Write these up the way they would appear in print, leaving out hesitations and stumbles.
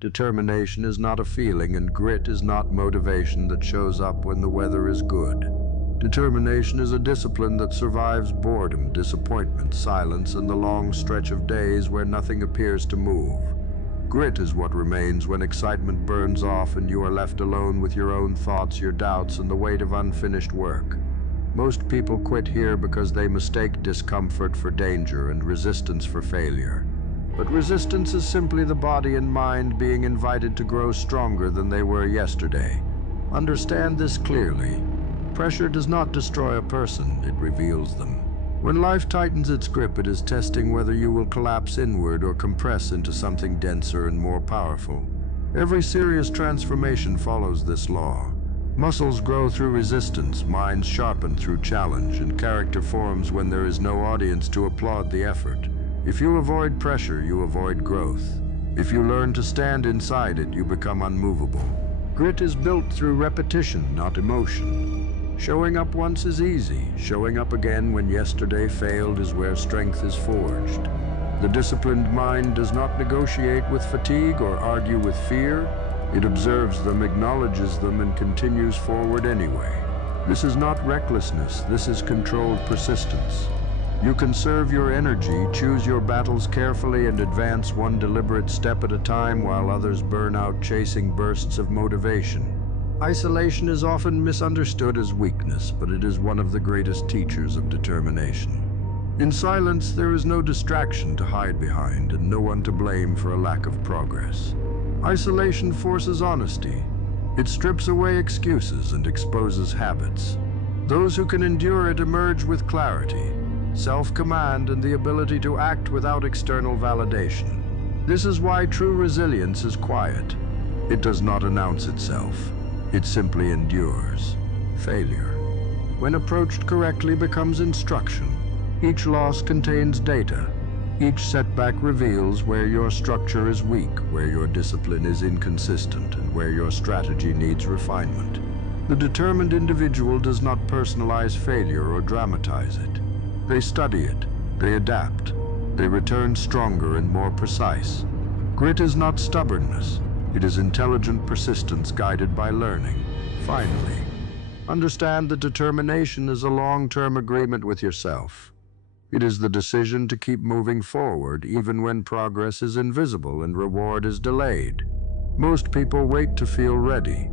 Determination is not a feeling, and grit is not motivation that shows up when the weather is good. Determination is a discipline that survives boredom, disappointment, silence, and the long stretch of days where nothing appears to move. Grit is what remains when excitement burns off and you are left alone with your own thoughts, your doubts, and the weight of unfinished work. Most people quit here because they mistake discomfort for danger and resistance for failure. But resistance is simply the body and mind being invited to grow stronger than they were yesterday. Understand this clearly. Pressure does not destroy a person, it reveals them. When life tightens its grip, it is testing whether you will collapse inward or compress into something denser and more powerful. Every serious transformation follows this law. Muscles grow through resistance, minds sharpen through challenge, and character forms when there is no audience to applaud the effort. If you avoid pressure, you avoid growth. If you learn to stand inside it, you become unmovable. Grit is built through repetition, not emotion. Showing up once is easy. Showing up again when yesterday failed is where strength is forged. The disciplined mind does not negotiate with fatigue or argue with fear. It observes them, acknowledges them, and continues forward anyway. This is not recklessness, this is controlled persistence. You conserve your energy, choose your battles carefully, and advance one deliberate step at a time while others burn out chasing bursts of motivation. Isolation is often misunderstood as weakness, but it is one of the greatest teachers of determination. In silence, there is no distraction to hide behind and no one to blame for a lack of progress. Isolation forces honesty. It strips away excuses and exposes habits. Those who can endure it emerge with clarity, self-command, and the ability to act without external validation. This is why true resilience is quiet. It does not announce itself. It simply endures. Failure, when approached correctly, becomes instruction. Each loss contains data. Each setback reveals where your structure is weak, where your discipline is inconsistent, and where your strategy needs refinement. The determined individual does not personalize failure or dramatize it. They study it, they adapt, they return stronger and more precise. Grit is not stubbornness. It is intelligent persistence guided by learning. Finally, understand that determination is a long-term agreement with yourself. It is the decision to keep moving forward even when progress is invisible and reward is delayed. Most people wait to feel ready.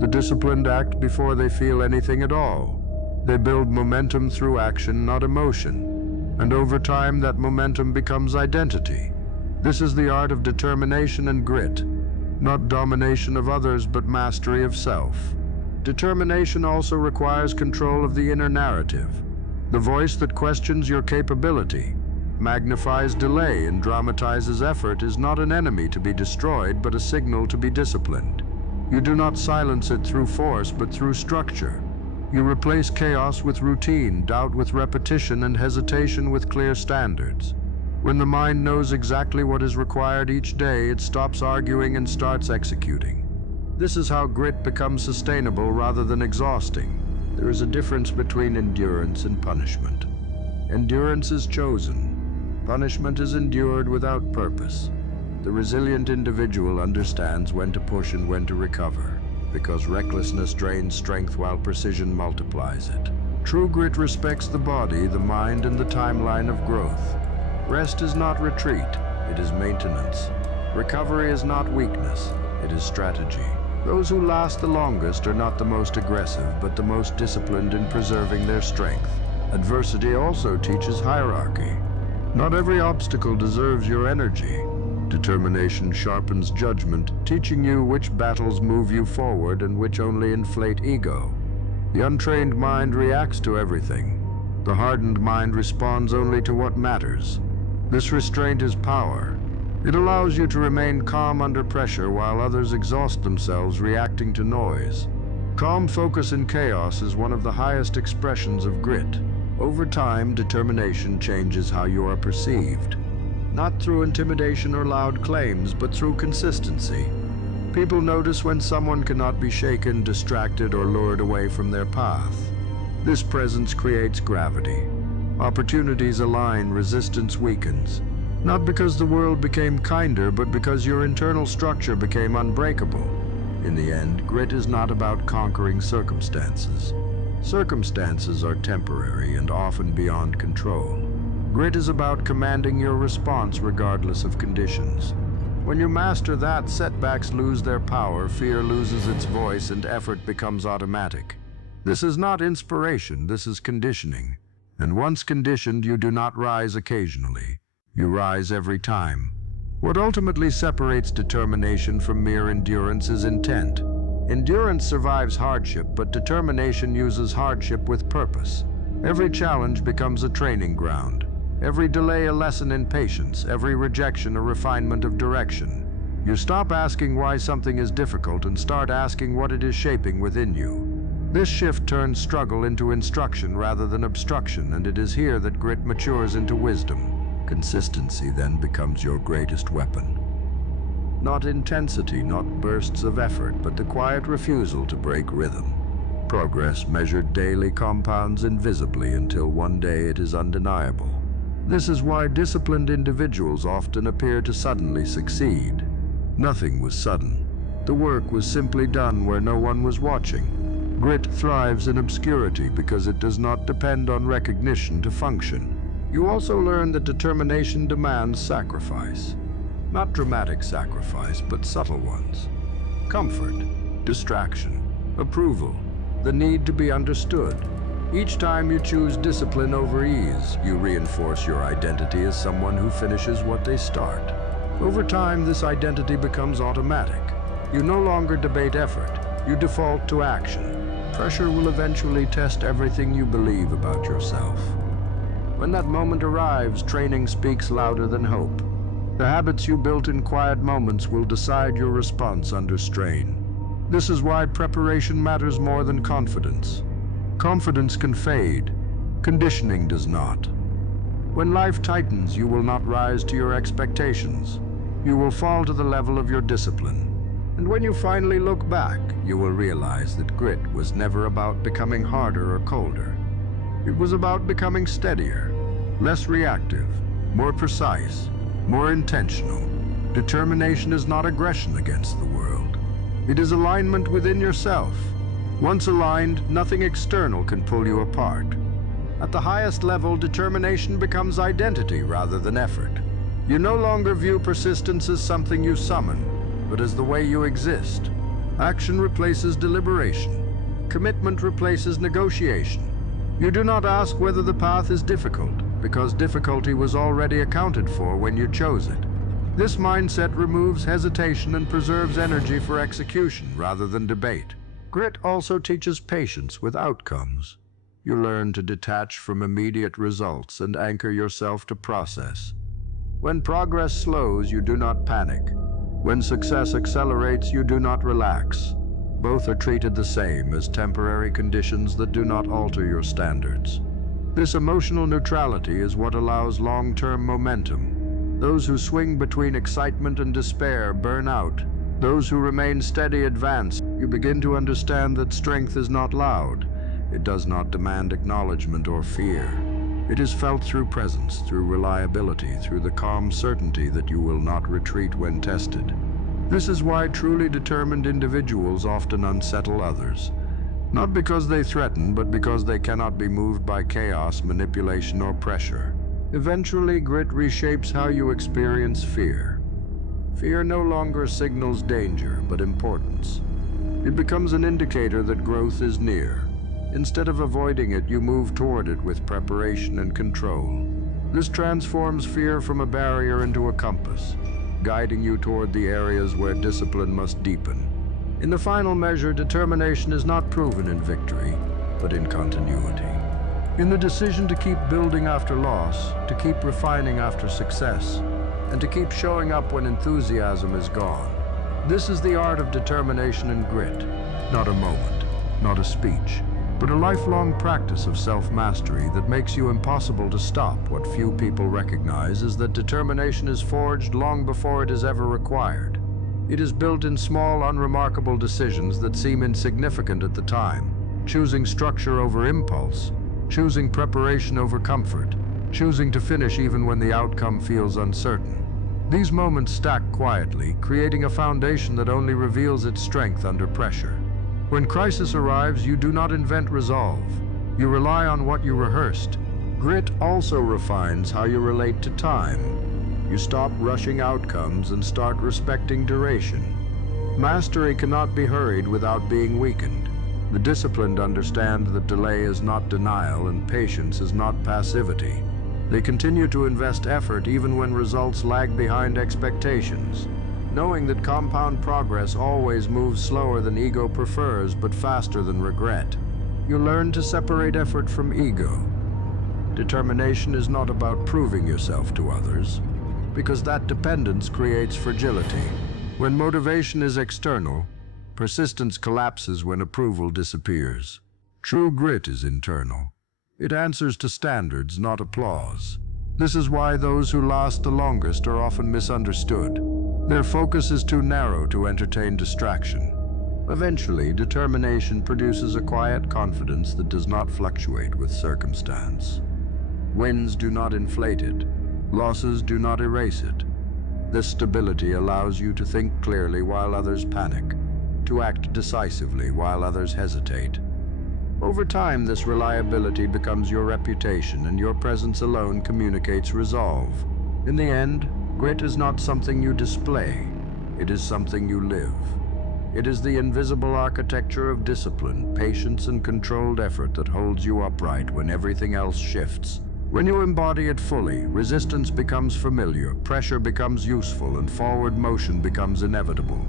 The disciplined act before they feel anything at all. They build momentum through action, not emotion. And over time, that momentum becomes identity. This is the art of determination and grit. Not domination of others, but mastery of self. Determination also requires control of the inner narrative. The voice that questions your capability, magnifies delay, and dramatizes effort is not an enemy to be destroyed, but a signal to be disciplined. You do not silence it through force, but through structure. You replace chaos with routine, doubt with repetition, and hesitation with clear standards. When the mind knows exactly what is required each day, it stops arguing and starts executing. This is how grit becomes sustainable rather than exhausting. There is a difference between endurance and punishment. Endurance is chosen. Punishment is endured without purpose. The resilient individual understands when to push and when to recover, because recklessness drains strength while precision multiplies it. True grit respects the body, the mind, and the timeline of growth. Rest is not retreat, it is maintenance. Recovery is not weakness, it is strategy. Those who last the longest are not the most aggressive, but the most disciplined in preserving their strength. Adversity also teaches hierarchy. Not every obstacle deserves your energy. Determination sharpens judgment, teaching you which battles move you forward and which only inflate ego. The untrained mind reacts to everything. The hardened mind responds only to what matters. This restraint is power. It allows you to remain calm under pressure while others exhaust themselves reacting to noise. Calm focus in chaos is one of the highest expressions of grit. Over time, determination changes how you are perceived. Not through intimidation or loud claims, but through consistency. People notice when someone cannot be shaken, distracted, or lured away from their path. This presence creates gravity. Opportunities align, resistance weakens. Not because the world became kinder, but because your internal structure became unbreakable. In the end, grit is not about conquering circumstances. Circumstances are temporary and often beyond control. Grit is about commanding your response regardless of conditions. When you master that, setbacks lose their power, fear loses its voice, and effort becomes automatic. This is not inspiration, this is conditioning. And once conditioned, you do not rise occasionally. You rise every time. What ultimately separates determination from mere endurance is intent. Endurance survives hardship, but determination uses hardship with purpose. Every challenge becomes a training ground. Every delay a lesson in patience, every rejection a refinement of direction. You stop asking why something is difficult and start asking what it is shaping within you. This shift turns struggle into instruction rather than obstruction, and it is here that grit matures into wisdom. Consistency then becomes your greatest weapon. Not intensity, not bursts of effort, but the quiet refusal to break rhythm. Progress measured daily compounds invisibly until one day it is undeniable. This is why disciplined individuals often appear to suddenly succeed. Nothing was sudden. The work was simply done where no one was watching. Grit thrives in obscurity because it does not depend on recognition to function. You also learn that determination demands sacrifice. Not dramatic sacrifice, but subtle ones. Comfort, distraction, approval, the need to be understood. Each time you choose discipline over ease, you reinforce your identity as someone who finishes what they start. Over time, this identity becomes automatic. You no longer debate effort, you default to action. Pressure will eventually test everything you believe about yourself. When that moment arrives, training speaks louder than hope. The habits you built in quiet moments will decide your response under strain. This is why preparation matters more than confidence. Confidence can fade. Conditioning does not. When life tightens, you will not rise to your expectations. You will fall to the level of your discipline. And when you finally look back, you will realize that grit was never about becoming harder or colder. It was about becoming steadier, less reactive, more precise, more intentional. Determination is not aggression against the world. It is alignment within yourself. Once aligned, nothing external can pull you apart. At the highest level, determination becomes identity rather than effort. You no longer view persistence as something you summon, but as the way you exist. Action replaces deliberation. Commitment replaces negotiation. You do not ask whether the path is difficult, because difficulty was already accounted for when you chose it. This mindset removes hesitation and preserves energy for execution rather than debate. Grit also teaches patience with outcomes. You learn to detach from immediate results and anchor yourself to process. When progress slows, you do not panic. When success accelerates, you do not relax. Both are treated the same as temporary conditions that do not alter your standards. This emotional neutrality is what allows long-term momentum. Those who swing between excitement and despair burn out. Those who remain steady advance. You begin to understand that strength is not loud. It does not demand acknowledgement or fear. It is felt through presence, through reliability, through the calm certainty that you will not retreat when tested. This is why truly determined individuals often unsettle others. Not because they threaten, but because they cannot be moved by chaos, manipulation, or pressure. Eventually, grit reshapes how you experience fear. Fear no longer signals danger, but importance. It becomes an indicator that growth is near. Instead of avoiding it, you move toward it with preparation and control. This transforms fear from a barrier into a compass, guiding you toward the areas where discipline must deepen. In the final measure, determination is not proven in victory, but in continuity. In the decision to keep building after loss, to keep refining after success, and to keep showing up when enthusiasm is gone. This is the art of determination and grit. Not a moment, not a speech, but a lifelong practice of self-mastery that makes you impossible to stop. What few people recognize is that determination is forged long before it is ever required. It is built in small, unremarkable decisions that seem insignificant at the time, choosing structure over impulse, choosing preparation over comfort. choosing to finish even when the outcome feels uncertain. These moments stack quietly, creating a foundation that only reveals its strength under pressure. When crisis arrives, you do not invent resolve. You rely on what you rehearsed. Grit also refines how you relate to time. You stop rushing outcomes and start respecting duration. Mastery cannot be hurried without being weakened. The disciplined understand that delay is not denial and patience is not passivity. They continue to invest effort even when results lag behind expectations, knowing that compound progress always moves slower than ego prefers but faster than regret. You learn to separate effort from ego. Determination is not about proving yourself to others, because that dependence creates fragility. When motivation is external, persistence collapses when approval disappears. True grit is internal. It answers to standards, not applause. This is why those who last the longest are often misunderstood. Their focus is too narrow to entertain distraction. Eventually, determination produces a quiet confidence that does not fluctuate with circumstance. Wins do not inflate it. Losses do not erase it. This stability allows you to think clearly while others panic, to act decisively while others hesitate. Over time, this reliability becomes your reputation, and your presence alone communicates resolve. In the end, grit is not something you display. It is something you live. It is the invisible architecture of discipline, patience, and controlled effort that holds you upright when everything else shifts. When you embody it fully, resistance becomes familiar, pressure becomes useful, and forward motion becomes inevitable.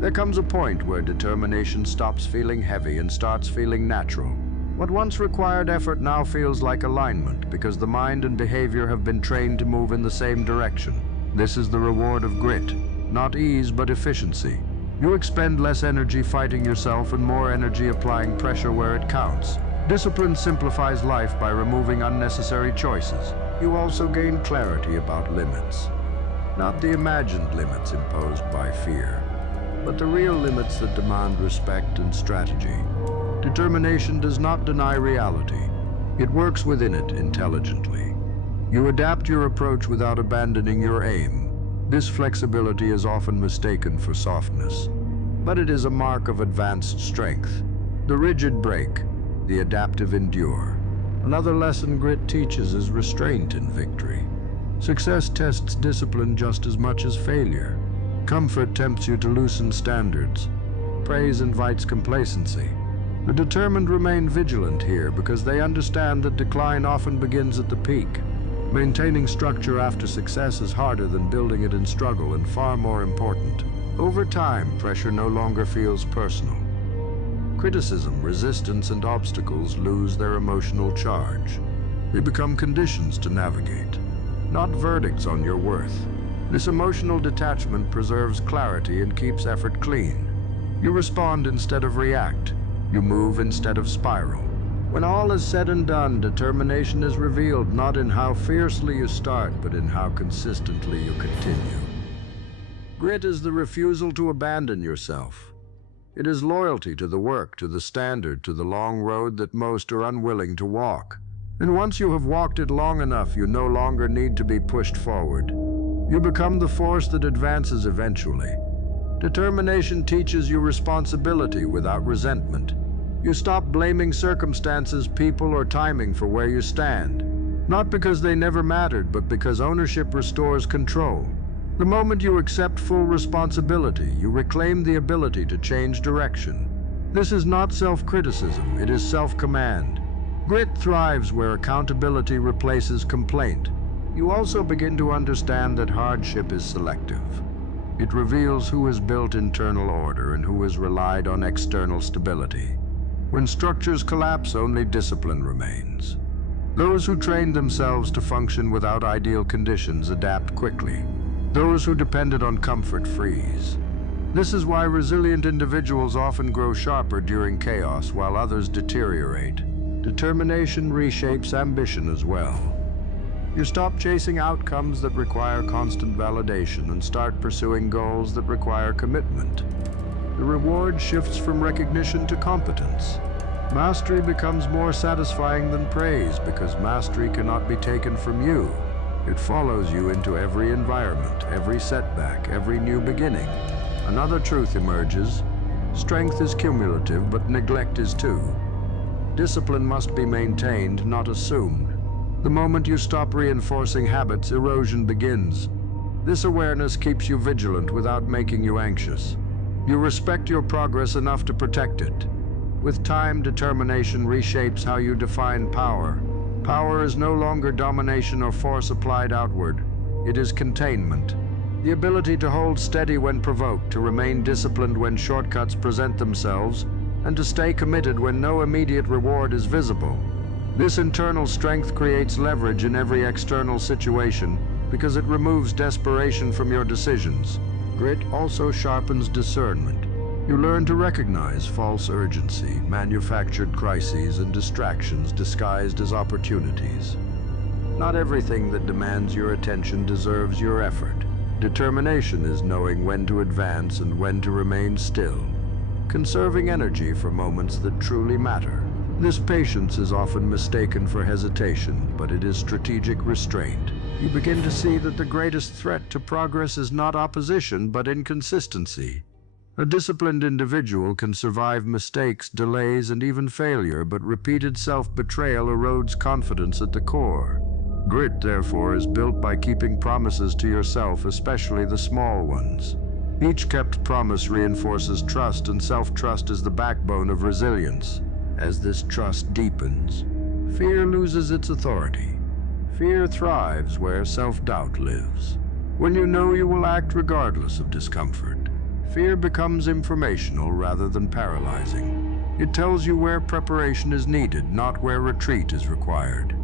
There comes a point where determination stops feeling heavy and starts feeling natural. What once required effort now feels like alignment, because the mind and behavior have been trained to move in the same direction. This is the reward of grit, not ease but efficiency. You expend less energy fighting yourself and more energy applying pressure where it counts. Discipline simplifies life by removing unnecessary choices. You also gain clarity about limits. Not the imagined limits imposed by fear, but the real limits that demand respect and strategy. Determination does not deny reality. It works within it intelligently. You adapt your approach without abandoning your aim. This flexibility is often mistaken for softness, but it is a mark of advanced strength. The rigid break, the adaptive endure. Another lesson grit teaches is restraint in victory. Success tests discipline just as much as failure. Comfort tempts you to loosen standards. Praise invites complacency. The determined remain vigilant here because they understand that decline often begins at the peak. Maintaining structure after success is harder than building it in struggle and far more important. Over time, pressure no longer feels personal. Criticism, resistance, and obstacles lose their emotional charge. They become conditions to navigate, not verdicts on your worth. This emotional detachment preserves clarity and keeps effort clean. You respond instead of react. You move instead of spiral. When all is said and done, determination is revealed not in how fiercely you start, but in how consistently you continue. Grit is the refusal to abandon yourself. It is loyalty to the work, to the standard, to the long road that most are unwilling to walk. And once you have walked it long enough, you no longer need to be pushed forward. You become the force that advances eventually. Determination teaches you responsibility without resentment. You stop blaming circumstances, people, or timing for where you stand. Not because they never mattered, but because ownership restores control. The moment you accept full responsibility, you reclaim the ability to change direction. This is not self-criticism, it is self-command. Grit thrives where accountability replaces complaint. You also begin to understand that hardship is selective. It reveals who has built internal order and who has relied on external stability. When structures collapse, only discipline remains. Those who train themselves to function without ideal conditions adapt quickly. Those who depended on comfort freeze. This is why resilient individuals often grow sharper during chaos while others deteriorate. Determination reshapes ambition as well. You stop chasing outcomes that require constant validation and start pursuing goals that require commitment. The reward shifts from recognition to competence. Mastery becomes more satisfying than praise because mastery cannot be taken from you. It follows you into every environment, every setback, every new beginning. Another truth emerges. Strength is cumulative, but neglect is too. Discipline must be maintained, not assumed. The moment you stop reinforcing habits, erosion begins. This awareness keeps you vigilant without making you anxious. You respect your progress enough to protect it. With time, determination reshapes how you define power. Power is no longer domination or force applied outward. It is containment. The ability to hold steady when provoked, to remain disciplined when shortcuts present themselves, and to stay committed when no immediate reward is visible. This internal strength creates leverage in every external situation because it removes desperation from your decisions. Grit also sharpens discernment. You learn to recognize false urgency, manufactured crises, and distractions disguised as opportunities. Not everything that demands your attention deserves your effort. Determination is knowing when to advance and when to remain still, conserving energy for moments that truly matter. This patience is often mistaken for hesitation, but it is strategic restraint. You begin to see that the greatest threat to progress is not opposition, but inconsistency. A disciplined individual can survive mistakes, delays, and even failure, but repeated self-betrayal erodes confidence at the core. Grit, therefore, is built by keeping promises to yourself, especially the small ones. Each kept promise reinforces trust, and self-trust is the backbone of resilience. As this trust deepens, fear loses its authority. Fear thrives where self-doubt lives. When you know you will act regardless of discomfort, fear becomes informational rather than paralyzing. It tells you where preparation is needed, not where retreat is required.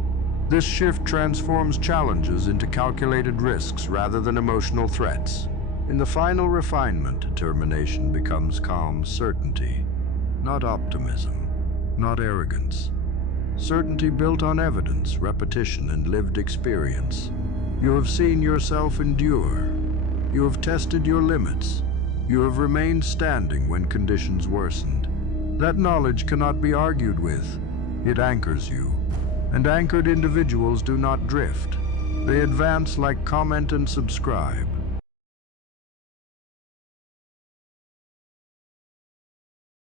This shift transforms challenges into calculated risks rather than emotional threats. In the final refinement, determination becomes calm certainty, not optimism, not arrogance. Certainty built on evidence, repetition, and lived experience. You have seen yourself endure. You have tested your limits. You have remained standing when conditions worsened. That knowledge cannot be argued with. It anchors you. And anchored individuals do not drift. They advance like comment and subscribe.